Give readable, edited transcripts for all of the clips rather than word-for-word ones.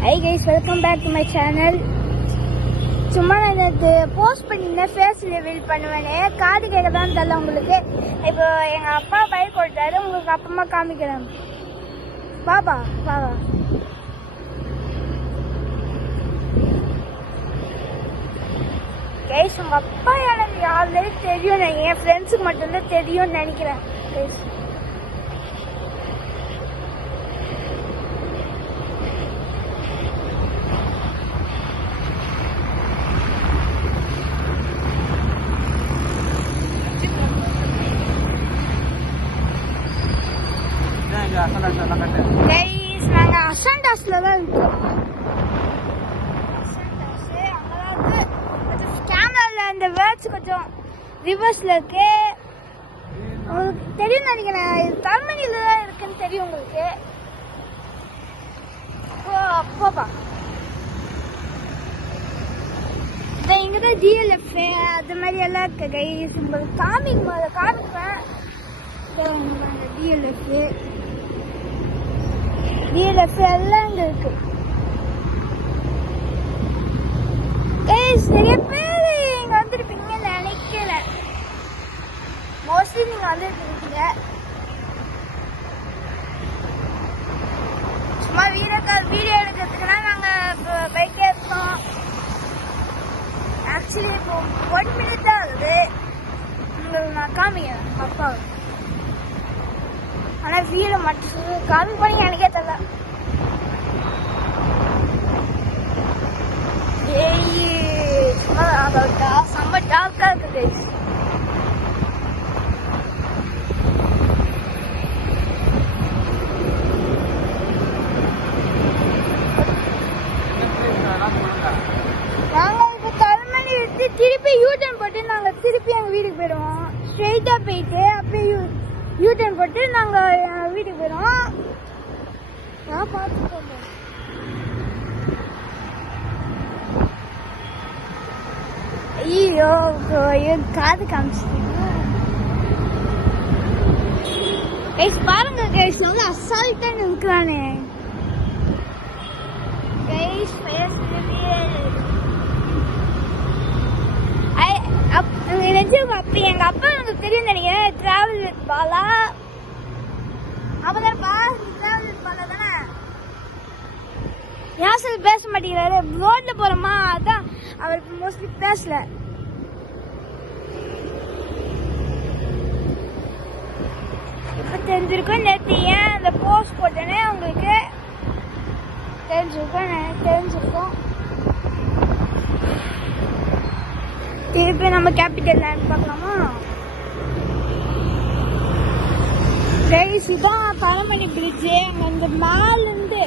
Hi guys, welcome back to my channel. சும்மா நான் நேற்று போஸ்ட் பண்ணியிருந்தேன் ஃபேஸ் ரிவீல் பண்ணுவேன்னு. காது கேட்க தான் தெரியல உங்களுக்கு. இப்போ எங்கள் அப்பா பைக் ஓட்டாரு, உங்களுக்கு அப்புறமா காமிக்கிறேன். பாபா பாபா கைஸ், உங்கள் அப்பா எனக்கு ஆல்ரெடி தெரியும், என் ஃப்ரெண்ட்ஸுக்கு மட்டும்தான் தெரியும்னு நினைக்கிறேன் கைஸ். கைஸ், நாங்கள் அசண்டாஸில் தான் இருக்கோம். கேமராவில் அந்த வேர்ட்ஸ் கொஞ்சம் ரிவர்ஸில் இருக்கு. உங்களுக்கு தெரியும் நினைக்கிறேன், இது கம்பெனியில் தான் இருக்குன்னு தெரியும் உங்களுக்கு. போப்பா இங்கே தான் டிஎல்எஃப் அது மாதிரி எல்லாம் இருக்கு கைஸ். உங்களுக்கு காமிப்பேன். டிஎல்எஃப் எல்லாம் இங்கே இருக்கு கைஸ். நிறைய பேர் இங்கே வந்துருப்பீங்கன்னு நினைக்கிறேன். மோஸ்ட்லி நீங்கள் வந்துருக்கீங்க. சும்மா வீடியோ எடுக்கிறதுக்குன்னா நாங்கள் பைக்கே இருக்கோம். ஆக்சுவலி இப்போ 1 minute தான் ஆகுது. உங்களுக்கு நான் காமிக்கிறேன் அப்பா. ஆனால் வீடை மட்டும் காமி பண்ணி எனக்கே தெரியல. செம்ம டார்க்கா இருக்கு. நாங்க இப்ப கல்மணி விட்டு திருப்பி யூடர்ன் போட்டு நாங்க திருப்பி எங்க வீட்டுக்கு போயிடுவோம். ஸ்ட்ரெயிட்டா போயிட்டு அப்படியே யூடர்ன் போட்டு நாங்க வீட்டுக்கு போயிடுவோம். நான் பார்த்துக்கோங்க. ஐயோ காது காமிச்சிட்டீங்க கைஸ். பாருங்க கைஸ், வந்து அசால்ட்டா நிற்கிறானே கைஸ். அப்ப எங்க அப்பா எனக்கு தெரியும் நினைக்கிறேன். டிராவல் வித் பாலா அப்பதான் டிராவல் வித் பாலா தானே. யாசல் பேச மாட்டேங்கிறாரு. ரோட்ல போறோமா, அதான் அவருக்கு மோஸ்ட்லி பேசல. இப்ப தெரிஞ்சிருக்கும் நேற்று ஏன் அந்த போஸ்ட் போட்டேனே உங்களுக்கு தெரிஞ்சிருக்கும். திருப்பி நம்ம கேபிட்டல் லேண்ட் பார்க்கலாமா கைஸ்? இதான் தலைமணி பிரிட்ஜு. அந்த மேலேருந்து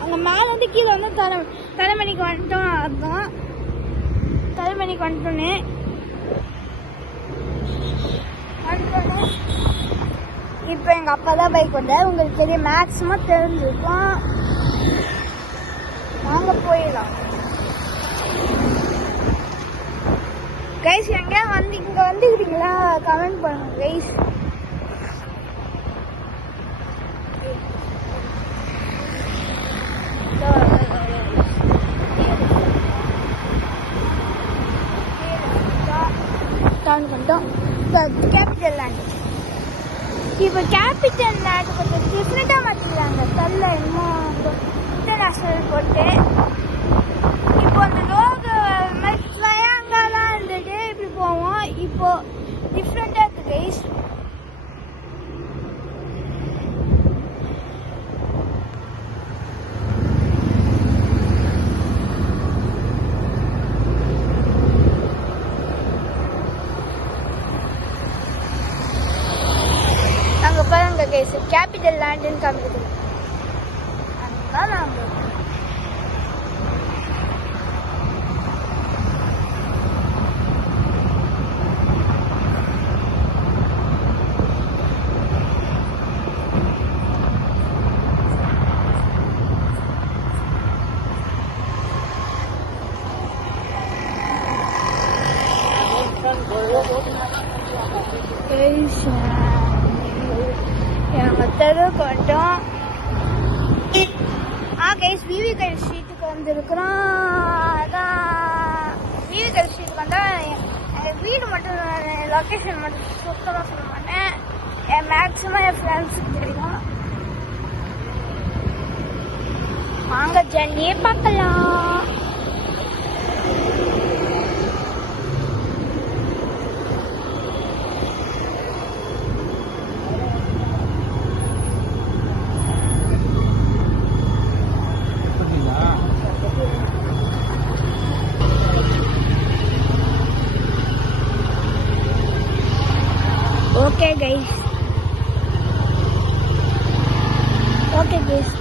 அங்கே மேலேருந்து கீழே வந்து தலைமணிக்கு வந்துட்டோம். அதுதான் தலைமணிக்கு வந்துட்டோன்னே இப்போ எங்கள் அப்பா தான் பைக் வந்தார். உங்களுக்கு தெரியும், மேக்ஸிமம் தெரிஞ்சிருக்கும். நாங்கள் போயிடலாம் கைஸ். எங்க இங்க வந்துக்கிறீங்களா? கமெண்ட் பண்ணுங்க கைஸ். Capital land. இப்போ கேபிட்டல் லேண்ட் கொஞ்சம் டிஃப்ரெண்டா மாற்றிக்கிறாங்க. தள்ள இன்னும் இன்டர்நேஷனல் போட்டு இப்போ அந்த லோகோ ட்ரையாங்கலாம் இருந்துட்டு இப்படி போவோம். இப்போ டிஃப்ரெண்டா இருக்கு கைஸ். நாங்க பாருங்க கைஸ், கேபிட்டல் லேண்டுன்னு காமிக்குது. அதுதான் நாங்கள் எங்கள் தெரு கொஞ்சம் கைஸ் விவிகல் ஸ்ட்ரீட்டுக்கு வந்திருக்கிறோம். அதான் விவிகல் ஸ்ட்ரீட்டுக்கு வந்தால் எங்கள் வீடு மட்டும் லொக்கேஷன் மட்டும் சுத்தமாக சொல்ல மாட்டேன். மேக்ஸிமம் என் ஃப்ரெண்ட்ஸுக்கு தெரியும். வாங்க ஜர்னியே பார்க்கலாம். Okay guys.